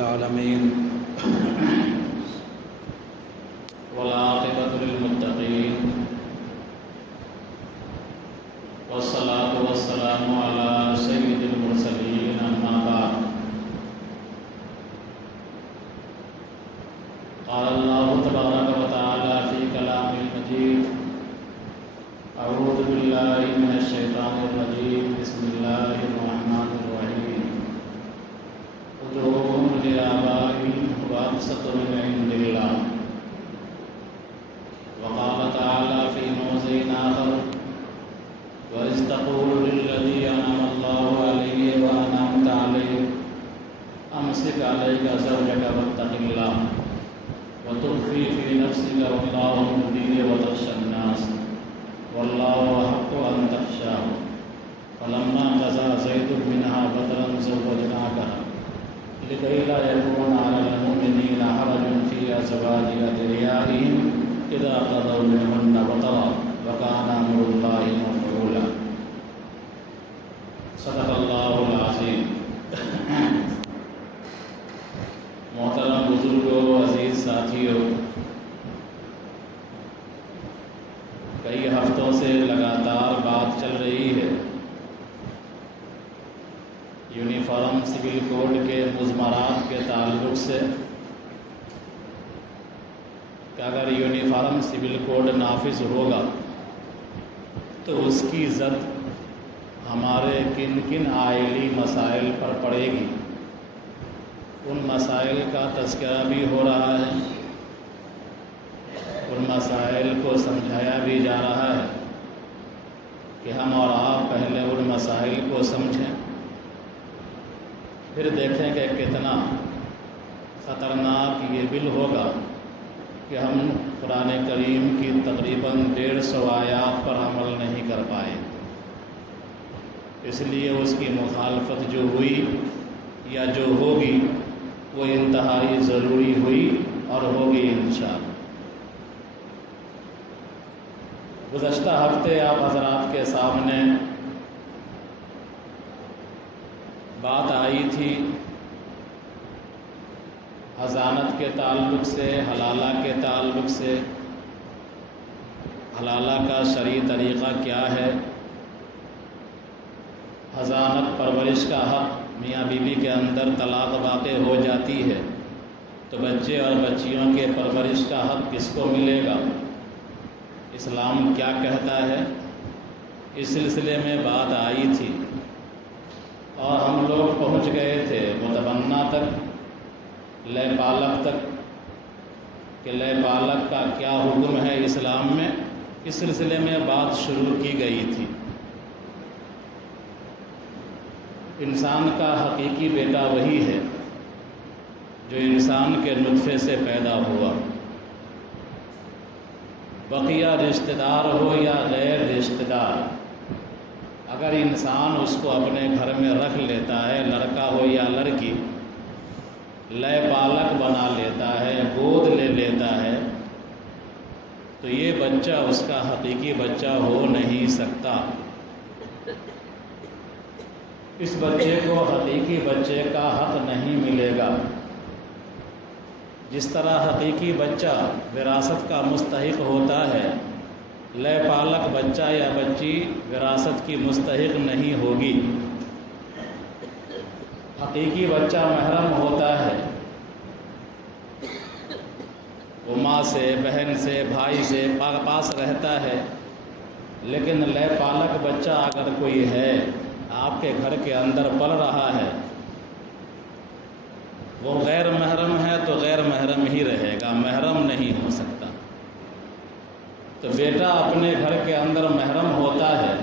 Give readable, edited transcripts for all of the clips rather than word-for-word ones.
العالمين والعاقبة للمتقين والصلاة والسلام على سيد المرسلين أما بعد قال الله تبارك وتعالى في كلامه المجيد أعوذ بالله من الشيطان الرجيم بسم الله الرحمن الرحيم ادعوهم لآبائهم هو أقسط عند الله وقال تعالى في موضع آخر وإذ تقول للذي أنعم الله عليه وأنعمت عليه أمسك عليك زوجك واتق الله وتخفي في نفسك والله مبين وتخشى الناس والله أحق أن تخشاه فلما قضى زيد منها بدرا زوجناكها لكي لا يكون على المؤمنين حرج في أزواج أدعيائهم إذا قضوا منهن وطرا وكان أمر الله مفعولا صدق الله العظيم. محترم بزرگوں، عزیز ساتھیوں، کئی ہفتوں سے لگاتار بات چل رہی ہے یونیفارم سول کوڈ کے مضمرات کے تعلق سے کہ اگر یونیفارم سول کوڈ نافذ ہوگا تو اس کی زد ہمارے کن کن آئلی مسائل پر پڑے گی. ان مسائل کا تذکرہ بھی ہو رہا ہے، ان مسائل کو سمجھایا بھی جا رہا ہے کہ ہم اور آپ پہلے ان مسائل کو سمجھیں، پھر دیکھیں کہ کتنا خطرناک یہ بل ہوگا کہ ہم قرآن کریم کی تقریباً 150 آیات پر عمل نہیں کر پائے. اس لیے اس کی مخالفت جو ہوئی یا جو ہوگی وہ انتہائی ضروری ہوئی اور ہوگی انشاءاللہ. گزشتہ ہفتے آپ حضرات کے سامنے بات آئی تھی حضانت کے تعلق سے، حلالہ کے تعلق سے. حلالہ کا شرعی طریقہ کیا ہے؟ حضانت پرورش کا حق، میاں بیوی کے اندر طلاق واقع ہو جاتی ہے تو بچے اور بچیوں کے پرورش کا حق کس کو ملے گا؟ اسلام کیا کہتا ہے؟ اس سلسلے میں بات آئی تھی اور ہم لوگ پہنچ گئے تھے متبنہ تک، لے پالک تک، کہ لے پالک کا کیا حکم ہے اسلام میں. اس سلسلے میں بات شروع کی گئی تھی. انسان کا حقیقی بیٹا وہی ہے جو انسان کے نطفے سے پیدا ہوا. بقیہ رشتہ دار ہو یا غیر رشتہ دار، اگر انسان اس کو اپنے گھر میں رکھ لیتا ہے، لڑکا ہو یا لڑکی، لے پالک بنا لیتا ہے، گود لے لیتا ہے، تو یہ بچہ اس کا حقیقی بچہ ہو نہیں سکتا. اس بچے کو حقیقی بچے کا حق نہیں ملے گا. جس طرح حقیقی بچہ وراثت کا مستحق ہوتا ہے، لے پالک بچہ یا بچی وراثت کی مستحق نہیں ہوگی. حقیقی بچہ محرم ہوتا ہے، وہ ماں سے، بہن سے، بھائی سے پاس رہتا ہے. لیکن لے پالک بچہ اگر کوئی ہے آپ کے گھر کے اندر پل رہا ہے، وہ غیر محرم ہے تو غیر محرم ہی رہے گا، محرم نہیں ہو سکتا. تو بیٹا اپنے گھر کے اندر محرم ہوتا ہے،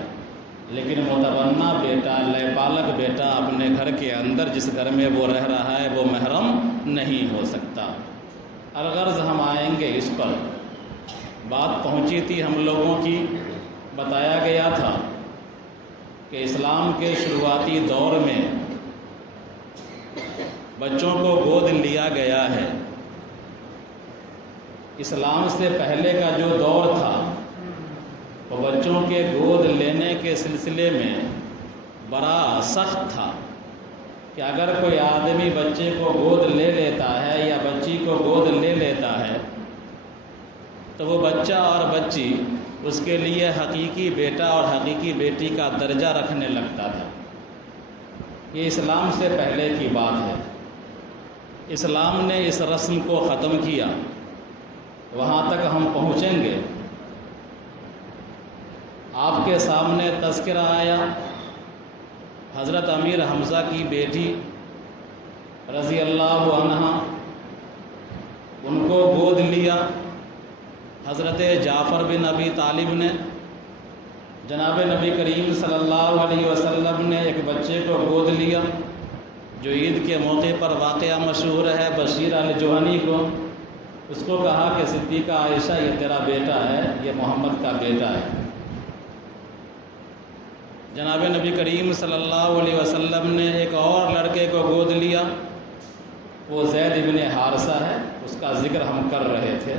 لیکن متبنہ بیٹا، لے پالک بیٹا اپنے گھر کے اندر جس گھر میں وہ رہ رہا ہے وہ محرم نہیں ہو سکتا. الغرض ہم آئیں گے اس پر. بات پہنچی تھی ہم لوگوں کی، بتایا گیا تھا کہ اسلام کے شروعاتی دور میں بچوں کو گود لیا گیا ہے. اسلام سے پہلے کا جو دور تھا وہ بچوں کے گود لینے کے سلسلے میں بڑا سخت تھا. کہ اگر کوئی آدمی بچے کو گود لے لیتا ہے یا بچی کو گود لے لیتا ہے تو وہ بچہ اور بچی اس کے لیے حقیقی بیٹا اور حقیقی بیٹی کا درجہ رکھنے لگتا تھا۔ یہ اسلام سے پہلے کی بات ہے۔ اسلام نے اس رسم کو ختم کیا، وہاں تک ہم پہنچیں گے۔ آپ کے سامنے تذکرہ آیا، حضرت امیر حمزہ کی بیٹی رضی اللہ عنہا، ان کو گود لیا۔ حضرت جعفر بن ابی طالب نے، جناب نبی کریم صلی اللہ علیہ وسلم نے ایک بچے کو گود لیا، جو عید کے موقع پر واقعہ مشہور ہے بشیر الجوہنی کو۔ اس کو کہا کہ صدیقہ عائشہ یہ تیرا بیٹا ہے، یہ محمد کا بیٹا ہے۔ جناب نبی کریم صلی اللہ علیہ وسلم نے ایک اور لڑکے کو گود لیا، وہ زید بن حارثہ ہے، اس کا ذکر ہم کر رہے تھے،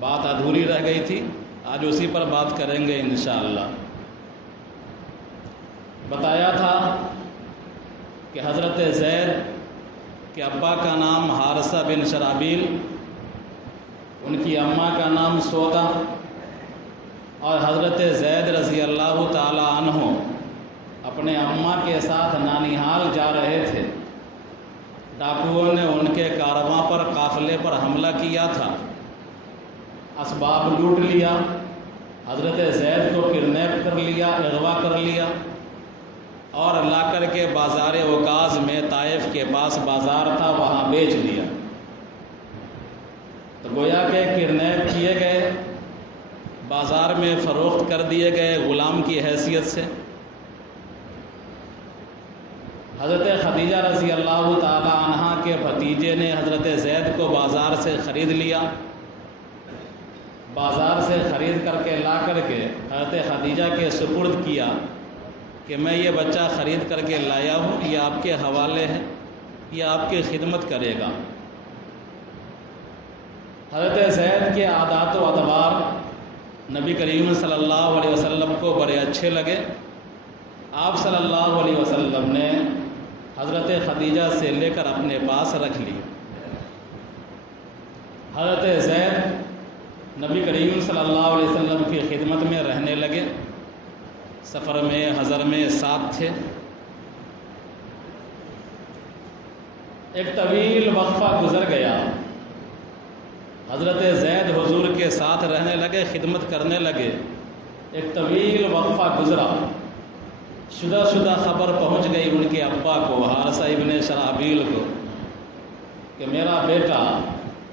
بات ادھوری رہ گئی تھی، آج اسی پر بات کریں گے انشاءاللہ۔ بتایا تھا کہ حضرت زید کے ابا کا نام حارثہ بن شرابیل، ان کی اماں کا نام سودا، اور حضرت زید رضی اللہ تعالی عنہ اپنے اماں کے ساتھ نانیہال جا رہے تھے۔ ڈاکوؤں نے ان کے کارواں پر، قافلے پر حملہ کیا تھا، اسباب لوٹ لیا، حضرت زید کو کڈنیپ کر لیا، اغوا کر لیا، اور لا کر کے بازار عکاظ میں، طائف کے پاس بازار تھا، وہاں بیچ دیا۔ تو گویا کہ کڈنیپ کیے گئے، بازار میں فروخت کر دیے گئے غلام کی حیثیت سے۔ حضرت خدیجہ رضی اللہ تعالی عنہا کے بھتیجے نے حضرت زید کو بازار سے خرید لیا، بازار سے خرید کر کے لا کر کے حضرت خدیجہ کے سپرد کیا کہ میں یہ بچہ خرید کر کے لایا ہوں، یہ آپ کے حوالے ہے، یہ آپ کی خدمت کرے گا۔ حضرت زید کے عادات و اطوار نبی کریم صلی اللہ علیہ وسلم کو بڑے اچھے لگے۔ آپ صلی اللہ علیہ وسلم نے حضرت خدیجہ سے لے کر اپنے پاس رکھ لی۔ حضرت زید نبی کریم صلی اللہ علیہ وسلم کی خدمت میں رہنے لگے، سفر میں، حضر میں ساتھ تھے۔ ایک طویل وقفہ گزر گیا، حضرت زید حضور کے ساتھ رہنے لگے، خدمت کرنے لگے۔ ایک طویل وقفہ گزرا، شدہ خبر پہنچ گئی ان کے ابا کو، حارثہ ابن شرابیل کو، کہ میرا بیٹا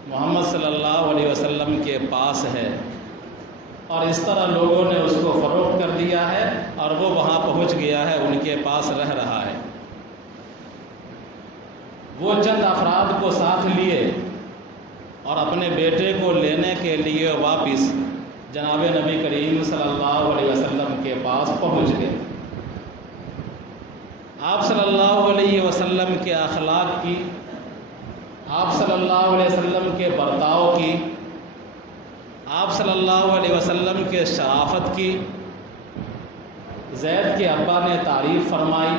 محمد صلی اللہ علیہ وسلم کے پاس ہے، اور اس طرح لوگوں نے اس کو فروخت کر دیا ہے اور وہ وہاں پہنچ گیا ہے، ان کے پاس رہ رہا ہے۔ وہ چند افراد کو ساتھ لیے اور اپنے بیٹے کو لینے کے لیے واپس جناب نبی کریم صلی اللہ علیہ وسلم کے پاس پہنچ گئے۔ آپ صلی اللہ علیہ وسلم کے اخلاق کی، آپ صلی اللہ علیہ وسلم کے برتاؤ کی، آپ صلی اللہ علیہ وسلم کے شرافت کی زید کے ابا نے تعریف فرمائی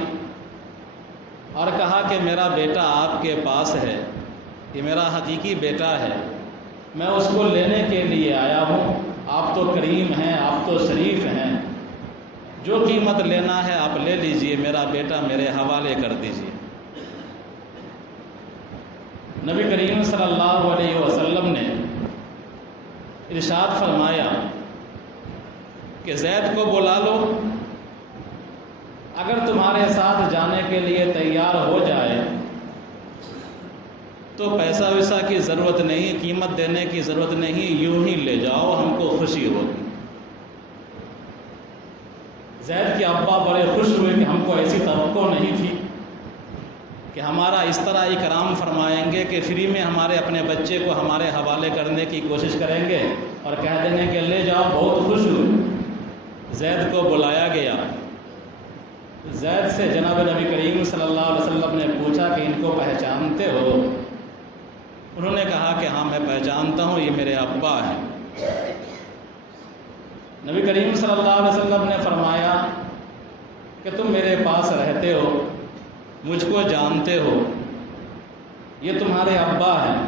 اور کہا کہ میرا بیٹا آپ کے پاس ہے، یہ میرا حقیقی بیٹا ہے، میں اس کو لینے کے لیے آیا ہوں، آپ تو کریم ہیں، آپ تو شریف ہیں، جو قیمت لینا ہے آپ لے لیجئے، میرا بیٹا میرے حوالے کر دیجئے۔ نبی کریم صلی اللہ علیہ وسلم نے ارشاد فرمایا کہ زید کو بلا لو، اگر تمہارے ساتھ جانے کے لیے تیار ہو جائے تو پیسہ ویسا کی ضرورت نہیں، قیمت دینے کی ضرورت نہیں، یوں ہی لے جاؤ، ہم کو خوشی ہوگی۔ زید کے ابا بڑے خوش ہوئے کہ ہم کو ایسی توقع نہیں تھی کہ ہمارا اس طرح اکرام فرمائیں گے کہ فری میں ہمارے اپنے بچے کو ہمارے حوالے کرنے کی کوشش کریں گے اور کہہ دیں گے کہ لے جاؤ۔ بہت خوش ہوئے، زید کو بلایا گیا۔ زید سے جناب نبی کریم صلی اللہ علیہ وسلم نے پوچھا کہ ان کو پہچانتے ہو؟ انہوں نے کہا کہ ہاں میں پہچانتا ہوں، یہ میرے ابا ہیں۔ نبی کریم صلی اللہ علیہ وسلم نے فرمایا کہ تم میرے پاس رہتے ہو، مجھ کو جانتے ہو، یہ تمہارے ابا ہیں،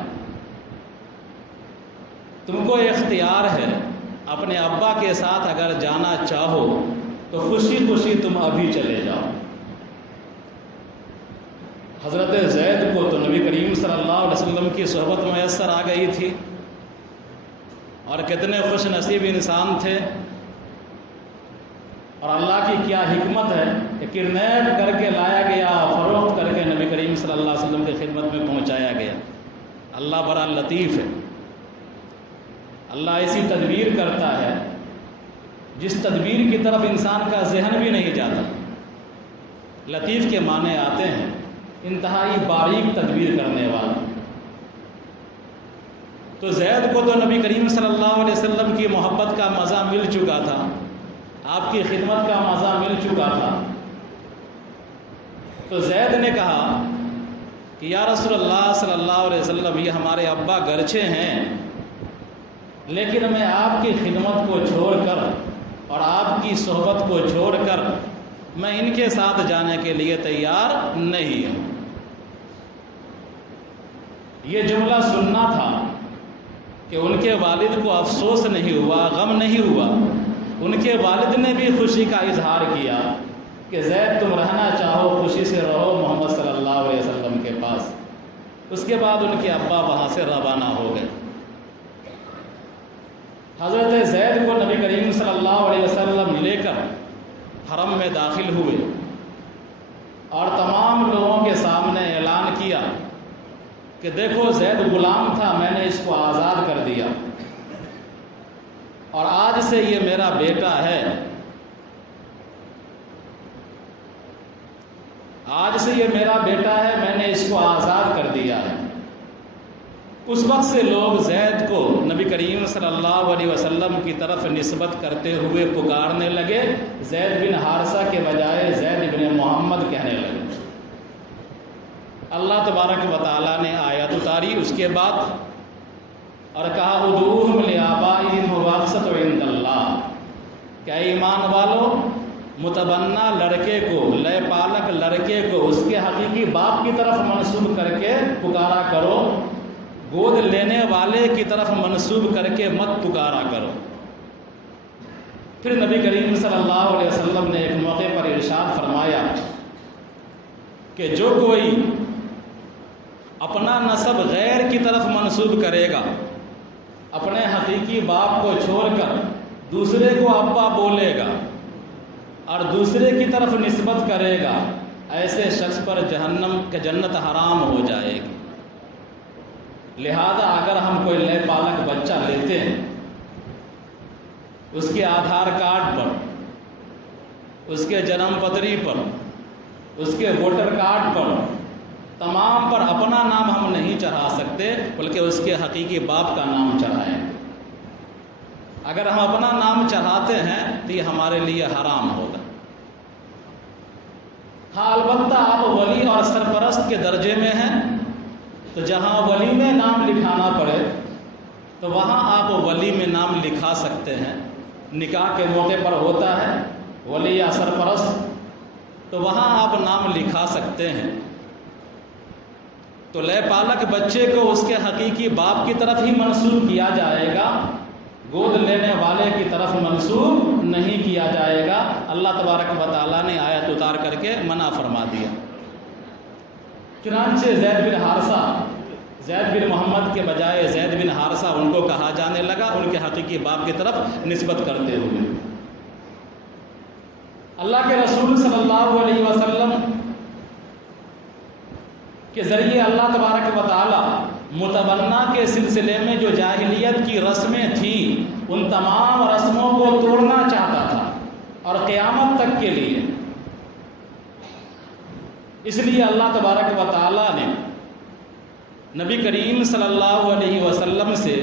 تم کو اختیار ہے، اپنے ابا کے ساتھ اگر جانا چاہو تو خوشی خوشی تم ابھی چلے جاؤ۔ حضرت زید کو تو نبی کریم صلی اللہ علیہ وسلم کی صحبت میسر آ گئی تھی، اور کتنے خوش نصیب انسان تھے، اور اللہ کی کیا حکمت ہے کہ کڈنیپ کر کے لایا گیا، فروخت کر کے نبی کریم صلی اللہ علیہ وسلم کی خدمت میں پہنچایا گیا۔ اللہ بڑا لطیف ہے، اللہ ایسی تدبیر کرتا ہے جس تدبیر کی طرف انسان کا ذہن بھی نہیں جاتا۔ لطیف کے معنی آتے ہیں انتہائی باریک تدبیر کرنے والا۔ تو زید کو تو نبی کریم صلی اللہ علیہ وسلم کی محبت کا مزہ مل چکا تھا، آپ کی خدمت کا مزہ مل چکا تھا۔ تو زید نے کہا کہ یا رسول اللہ صلی اللہ علیہ وسلم، یہ ہمارے ابا گرچہ ہیں، لیکن میں آپ کی خدمت کو چھوڑ کر اور آپ کی صحبت کو چھوڑ کر میں ان کے ساتھ جانے کے لیے تیار نہیں ہوں۔ یہ جملہ سننا تھا کہ ان کے والد کو افسوس نہیں ہوا، غم نہیں ہوا۔ ان کے والد نے بھی خوشی کا اظہار کیا کہ زید تم رہنا چاہو خوشی سے رہو محمد صلی اللہ علیہ وسلم کے پاس۔ اس کے بعد ان کے ابا وہاں سے روانہ ہو گئے۔ حضرت زید کو نبی کریم صلی اللہ علیہ وسلم لے کر حرم میں داخل ہوئے اور تمام لوگوں کے سامنے اعلان کیا کہ دیکھو زید غلام تھا، میں نے اس کو آزاد کر دیا، اور آج سے یہ میرا بیٹا ہے، آج سے یہ میرا بیٹا ہے، میں نے اس کو آزاد کر دیا ہے۔ اس وقت سے لوگ زید کو نبی کریم صلی اللہ علیہ وسلم کی طرف نسبت کرتے ہوئے پکارنے لگے، زید بن حارثہ کے بجائے زید بن محمد کہنے لگے۔ اللہ تبارک و تعالیٰ نے آیت اتاری اس کے بعد اور کہا ادعوہم لآبائہم ھو اقسط عند اللہ، کہ ایمان والو متبنہ لڑکے کو، لے پالک لڑکے کو اس کے حقیقی باپ کی طرف منسوب کر کے پکارا کرو، گود لینے والے کی طرف منسوب کر کے مت پکارا کرو۔ پھر نبی کریم صلی اللہ علیہ وسلم نے ایک موقع پر ارشاد فرمایا کہ جو کوئی اپنا نسب غیر کی طرف منسوب کرے گا، اپنے حقیقی باپ کو چھوڑ کر دوسرے کو ابا بولے گا اور دوسرے کی طرف نسبت کرے گا، ایسے شخص پر جہنم کے جنت حرام ہو جائے گی۔ لہذا اگر ہم کوئی لے پالک بچہ لیتے ہیں، اس کے آدھار کارڈ پر، اس کے جنم پتری پر، اس کے ووٹر کارڈ پر، تمام پر اپنا نام ہم نہیں چڑھا سکتے، بلکہ اس کے حقیقی باپ کا نام چڑھائیں۔ اگر ہم اپنا نام چڑھاتے ہیں تو یہ ہمارے لیے حرام ہوگا۔ ہاں البتہ آپ ولی اور سرپرست کے درجے میں ہیں تو جہاں ولی میں نام لکھانا پڑے تو وہاں آپ ولی میں نام لکھا سکتے ہیں۔ نکاح کے موقع پر ہوتا ہے ولی یا سرپرست، تو وہاں آپ نام لکھا سکتے ہیں۔ تو لے پالک بچے کو اس کے حقیقی باپ کی طرف ہی منسوب کیا جائے گا، گود لینے والے کی طرف منسوب نہیں کیا جائے گا۔ اللہ تبارک و تعالیٰ نے آیت اتار کر کے منع فرما دیا۔ چنانچہ زید بن حارثہ، زید بن محمد کے بجائے زید بن حارثہ ان کو کہا جانے لگا، ان کے حقیقی باپ کی طرف نسبت کرتے ہوئے۔ اللہ کے رسول صلی اللہ علیہ وسلم کے ذریعے اللہ تبارک و تعالیٰ متبنہ کے سلسلے میں جو جاہلیت کی رسمیں تھیں ان تمام رسموں کو توڑنا چاہتا تھا، اور قیامت تک کے لیے۔ اس لیے اللہ تبارک و تعالیٰ نے نبی کریم صلی اللہ علیہ وسلم سے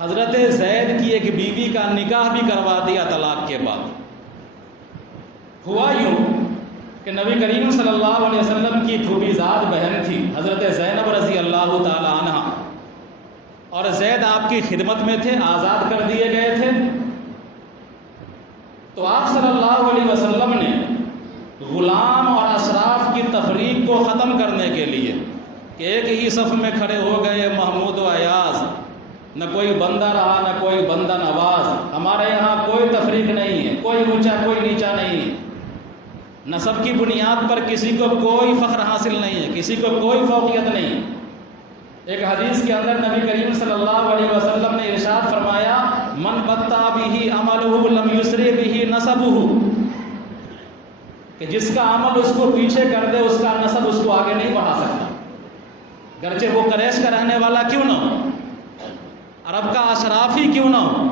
حضرت زید کی ایک بیوی کا نکاح بھی کروا دیا طلاق کے بعد۔ ہوا یوں کہ نبی کریم صلی اللہ علیہ وسلم کی پھوپھی زاد بہن تھی حضرت زینب رضی اللہ تعالی عنہ، اور زید آپ کی خدمت میں تھے، آزاد کر دیے گئے تھے۔ تو آپ صلی اللہ علیہ وسلم نے غلام اور اشراف کی تفریق کو ختم کرنے کے لیے کہ ایک ہی صف میں کھڑے ہو گئے محمود و ایاز، نہ کوئی بندہ رہا نہ کوئی بندہ نواز۔ ہمارے یہاں کوئی تفریق نہیں ہے، کوئی اونچا کوئی نیچا نہیں ہے، نسب کی بنیاد پر کسی کو کوئی فخر حاصل نہیں ہے، کسی کو کوئی فوقیت نہیں۔ ایک حدیث کے اندر نبی کریم صلی اللہ علیہ وسلم نے ارشاد فرمایا من بطأ بہ عملہ لم یسرع بہ نسبہ، کہ جس کا عمل اس کو پیچھے کر دے اس کا نسب اس کو آگے نہیں بڑھا سکتا، گرچہ وہ قریش کا رہنے والا کیوں نہ ہو، عرب کا اشراف ہی کیوں نہ ہو،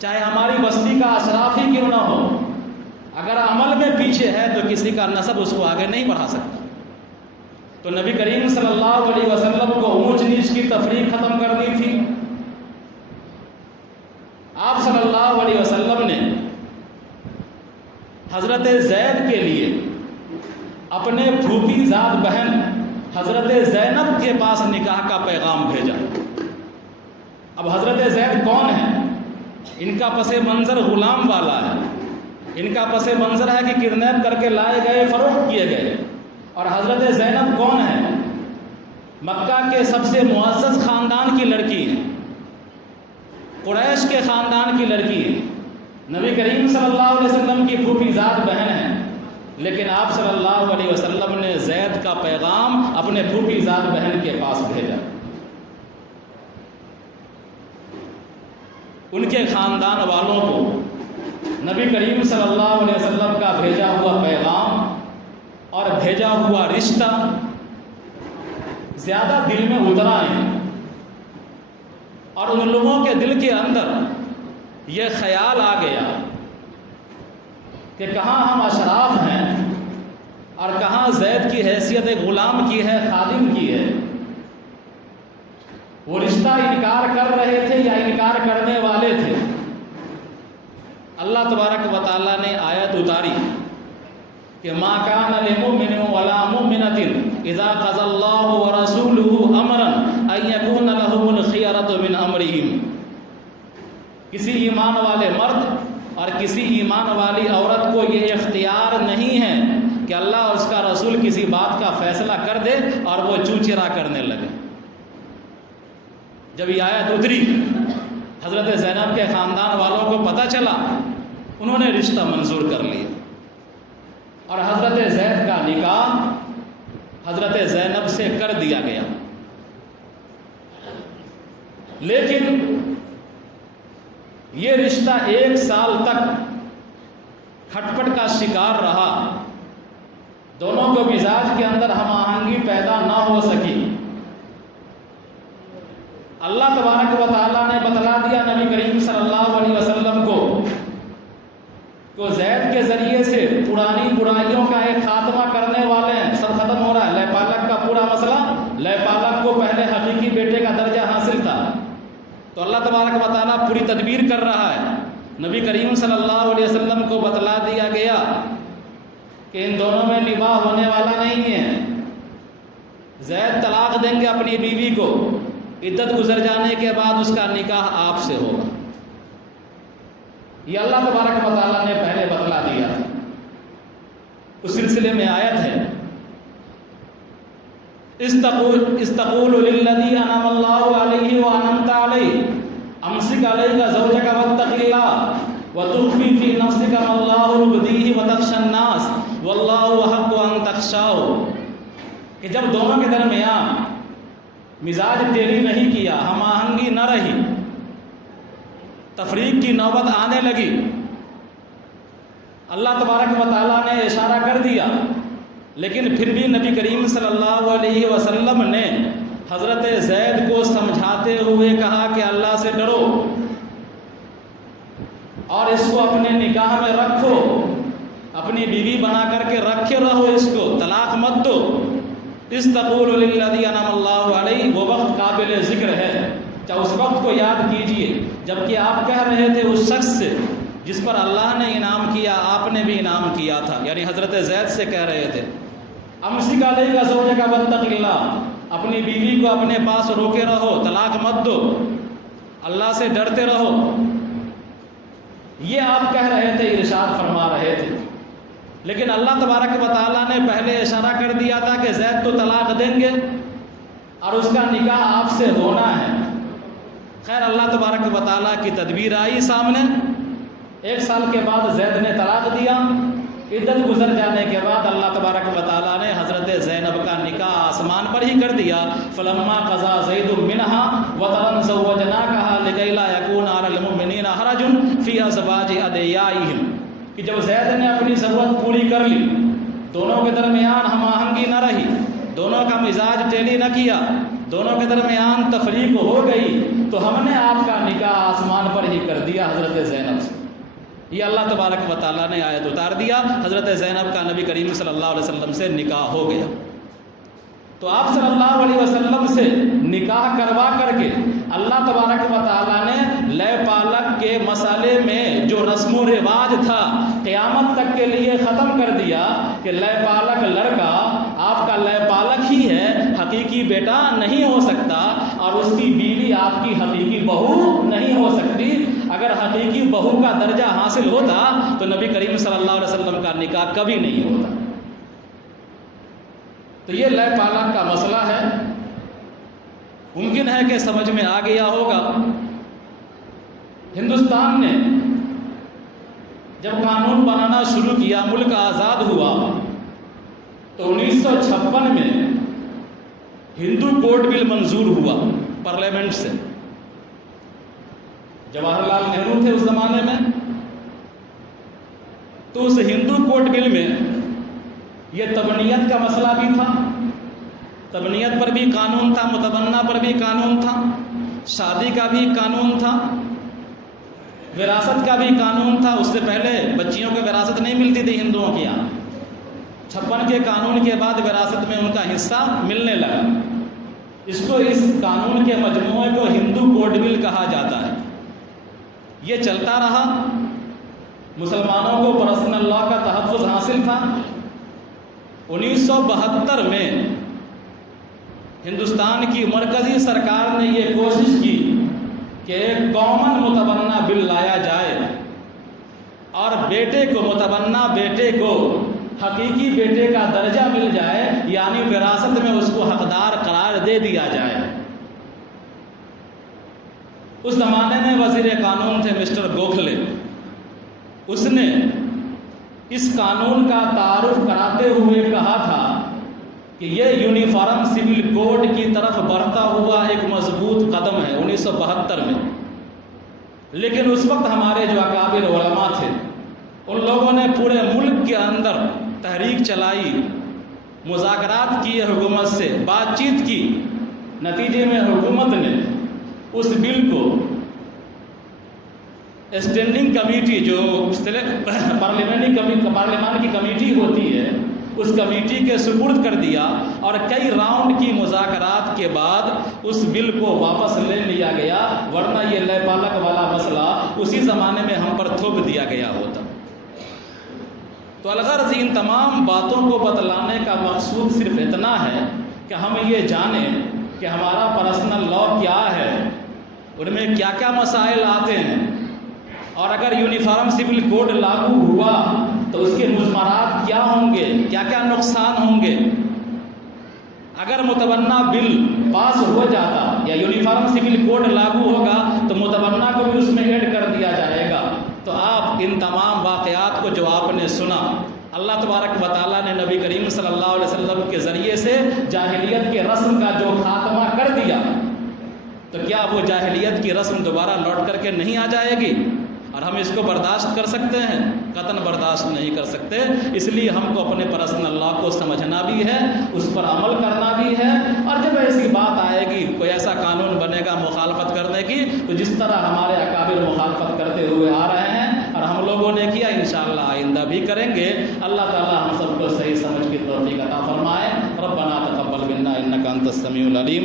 چاہے ہماری بستی کا اشراف ہی کیوں نہ ہو، اگر عمل میں پیچھے ہے تو کسی کا نسب اس کو آگے نہیں بڑھا سکتا۔ تو نبی کریم صلی اللہ علیہ وسلم کو اونچ نیچ کی تفریق ختم کرنی تھی۔ آپ صلی اللہ علیہ وسلم نے حضرت زید کے لیے اپنے پھوپھی زاد بہن حضرت زینب کے پاس نکاح کا پیغام بھیجا۔ اب حضرت زید کون ہے؟ ان کا پس منظر غلام والا ہے، ان کا پس منظر ہے کہ کڈنیپ کر کے لائے گئے، فروخت کیے گئے۔ اور حضرت زینب کون ہے؟ مکہ کے سب سے معزز خاندان کی لڑکی ہے، قریش کے خاندان کی لڑکی ہے، نبی کریم صلی اللہ علیہ وسلم کی پھوپھی زاد بہن ہے، لیکن آپ صلی اللہ علیہ وسلم نے زید کا پیغام اپنے پھوپھی زاد بہن کے پاس بھیجا۔ ان کے خاندان والوں کو نبی کریم صلی اللہ علیہ وسلم کا بھیجا ہوا پیغام اور بھیجا ہوا رشتہ زیادہ دل میں اترا ہے، اور ان لوگوں کے دل کے اندر یہ خیال آ گیا کہ کہاں ہم اشراف ہیں اور کہاں زید کی حیثیت ایک غلام کی ہے، خادم کی ہے۔ وہ رشتہ انکار کر رہے تھے یا انکار کرنے والے تھے؟ اللہ تبارک و تعالیٰ نے آیت اتاری کہ ما کان لمؤمن ولا مؤمنۃ اذا قضى الله ورسوله امرا ان يكون لهم الخيرة من امرهم۔ کسی ایمان والے مرد اور کسی ایمان والی عورت کو یہ اختیار نہیں ہے کہ اللہ اور اس کا رسول کسی بات کا فیصلہ کر دے اور وہ چوچرا کرنے لگے۔ جب یہ آیت اتری، حضرت زینب کے خاندان والوں کو پتہ چلا، انہوں نے رشتہ منظور کر لیا اور حضرت زید کا نکاح حضرت زینب سے کر دیا گیا۔ لیکن یہ رشتہ 1 سال تک کھٹپٹ کا شکار رہا، دونوں کو مزاج کے اندر ہم آہنگی پیدا نہ ہو سکی۔ اللہ تبارک و تعالیٰ نے بتلا دیا نبی کریم صلی اللہ علیہ وسلم کو زید کے ذریعے سے پرانی برائیوں کا ایک خاتمہ کرنے والے ہیں، سب ختم ہو رہا ہے۔ لے پالک کا پورا مسئلہ، لے پالک کو پہلے حقیقی بیٹے کا درجہ حاصل تھا، تو اللہ تبارک و تعالیٰ پوری تدبیر کر رہا ہے۔ نبی کریم صلی اللہ علیہ وسلم کو بتلا دیا گیا کہ ان دونوں میں نباہ ہونے والا نہیں ہے، زید طلاق دیں گے اپنی بیوی کو، عدت گزر جانے کے بعد اس کا نکاح آپ سے ہوگا۔ یہ اللہ تبارک و تعالیٰ نے پہلے بتلا دیا تھا۔ اس سلسلے میں آیت ہے استقول للذی انعم اللہ علیہ وانعمت علیہ امسک علیک زوجک واتق اللہ وتخفی فی نفسک ما اللہ مبدیہ وتخشی الناس واللہ احق ان تخشاہ، کہ جب دونوں کے درمیان مزاج تیری نہیں کیا، ہم آہنگی نہ رہی، تفریق کی نوبت آنے لگی، اللہ تبارک و تعالیٰ نے اشارہ کر دیا، لیکن پھر بھی نبی کریم صلی اللہ علیہ وسلم نے حضرت زید کو سمجھاتے ہوئے کہا کہ اللہ سے ڈرو اور اس کو اپنے نکاح میں رکھو، اپنی بیوی بنا کر کے رکھے رہو، اس کو طلاق مت دو۔ استقول للذی انعم اللہ علیہ، وہ وقت قابل ذکر ہے، چاہے اس وقت کو یاد کیجئے جبکہ آپ کہہ رہے تھے اس شخص سے جس پر اللہ نے انعام کیا، آپ نے بھی انعام کیا تھا، یعنی حضرت زید سے کہہ رہے تھے امسک علیک زوجک واتق اللہ، اپنی بیوی کو اپنے پاس روکے رہو، طلاق مت دو، اللہ سے ڈرتے رہو، یہ آپ کہہ رہے تھے، ارشاد فرما رہے تھے۔ لیکن اللہ تبارک و تعالیٰ نے پہلے اشارہ کر دیا تھا کہ زید تو طلاق دیں گے اور اس کا نکاح آپ سے ہونا ہے۔ خیر اللہ تبارک و تعالیٰ کی تدبیر آئی سامنے، 1 سال کے بعد زید نے طلاق دیا۔ عدت گزر جانے کے بعد اللہ تبارک و تعالیٰ نے حضرت زینب کا نکاح آسمان پر ہی کر دیا۔ فلما قضا زید منها وطرا زوجناکها لکی لا یکون علی المؤمنین حرج فی ازواج ادعیائہم، کہ جب زید نے اپنی ضرورت پوری کر لی، دونوں کے درمیان ہم آہنگی نہ رہی، دونوں کا مزاج ٹیلی نہ کیا، دونوں کے درمیان تفریق ہو گئی، تو ہم نے آپ کا نکاح آسمان پر ہی کر دیا حضرت زینب سے۔ یہ اللہ تبارک و تعالیٰ نے آیت اتار دیا، حضرت زینب کا نبی کریم صلی اللہ علیہ وسلم سے نکاح ہو گیا۔ تو آپ صلی اللہ علیہ وسلم سے نکاح کروا کر کے اللہ تبارک و تعالیٰ نے لے پالک کے مسئلے میں جو رسم و رواج تھا قیامت تک کے لیے ختم کر دیا کہ لے پالک لڑکا آپ کا لے پالک ہی ہے، حقیقی بیٹا نہیں ہو سکتا، اور اس کی بیوی آپ کی حقیقی بہو نہیں ہو سکتی۔ اگر حقیقی بہو کا درجہ حاصل ہوتا تو نبی کریم صلی اللہ علیہ وسلم کا نکاح کبھی نہیں ہوتا۔ تو یہ لے پالک کا مسئلہ ہے، ممکن ہے کہ سمجھ میں آ گیا ہوگا۔ ہندوستان نے جب قانون بنانا شروع کیا، ملک آزاد ہوا، تو 1956 میں ہندو کوڈ بل منظور ہوا پارلیمنٹ سے۔ جواہر لال نہرو تھے اس زمانے میں، تو اس ہندو کوڈ بل میں یہ تبنیت کا مسئلہ بھی تھا، تبنیت پر بھی قانون تھا، متبنہ پر بھی قانون تھا، شادی کا بھی قانون تھا، وراثت کا بھی قانون تھا۔ اس سے پہلے بچیوں کو وراثت نہیں ملتی تھی ہندوؤں کے یہاں، 56 کے قانون کے بعد وراثت میں ان کا حصہ ملنے لگا۔ اس قانون کے مجموعے کو ہندو کوڈ بل کہا جاتا ہے۔ یہ چلتا رہا، مسلمانوں کو پرسنل لا کا تحفظ حاصل تھا۔ 1972 میں ہندوستان کی مرکزی سرکار نے یہ کوشش کی کہ ایک کامن متبنہ بل لایا جائے اور بیٹے کو، متبنہ بیٹے کو حقیقی بیٹے کا درجہ مل جائے، یعنی وراثت میں اس کو حقدار قرار دے دیا جائے۔ اس زمانے میں وزیر قانون تھے مسٹر گوکھلے، اس نے اس قانون کا تعارف کراتے ہوئے کہا تھا کہ یہ یونیفارم سول کوڈ کی طرف بڑھتا ہوا ایک مضبوط قدم ہے 1972 میں۔ لیکن اس وقت ہمارے جو اکابر علماء تھے، ان لوگوں نے پورے ملک کے اندر تحریک چلائی، مذاکرات کیے، حکومت سے بات چیت کی، نتیجے میں حکومت نے اس بل کو اسٹینڈنگ کمیٹی، جو پارلیمان کی کمیٹی ہوتی ہے، اس کمیٹی کے سپرد کر دیا، اور کئی راؤنڈ کی مذاکرات کے بعد اس بل کو واپس لے لیا گیا، ورنہ یہ لے پالک والا مسئلہ اسی زمانے میں ہم پر تھوپ دیا گیا ہوتا۔ تو الغرض ان تمام باتوں کو بتلانے کا مقصود صرف اتنا ہے کہ ہم یہ جانیں کہ ہمارا پرسنل لا کیا ہے، ان میں کیا کیا مسائل آتے ہیں، اور اگر یونیفارم سول کوڈ لاگو ہوا تو اس کے مضمرات کیا ہوں گے، کیا کیا نقصان ہوں گے۔ اگر متبنہ بل پاس ہو جاتا یا یونیفارم سول کوڈ لاگو ہوگا تو متبنہ کو بھی اس میں ایڈ کر دیا جائے گا۔ تو آپ ان تمام واقعات کو جو آپ نے سنا، اللہ تبارک و تعالیٰ نے نبی کریم صلی اللہ علیہ وسلم کے ذریعے سے جاہلیت کے رسم کا جو خاتمہ کر دیا، تو کیا وہ جاہلیت کی رسم دوبارہ لوٹ کر کے نہیں آ جائے گی؟ اور ہم اس کو برداشت کر سکتے ہیں؟ قطعاً برداشت نہیں کر سکتے۔ اس لیے ہم کو اپنے پرسنل لا کو سمجھنا بھی ہے، اس پر عمل کرنا بھی ہے، اور جب ایسی بات آئے گی، کوئی ایسا قانون بنے گا مخالفت کرنے کی، تو جس طرح ہمارے اکابر مخالفت کرتے ہوئے آ رہے ہیں اور ہم لوگوں نے کیا، انشاءاللہ آئندہ بھی کریں گے۔ اللہ تعالی ہم سب کو صحیح سمجھ کی توفیق عطا فرمائے۔ ربنا تقبل منا انک انت السمیع العلیم۔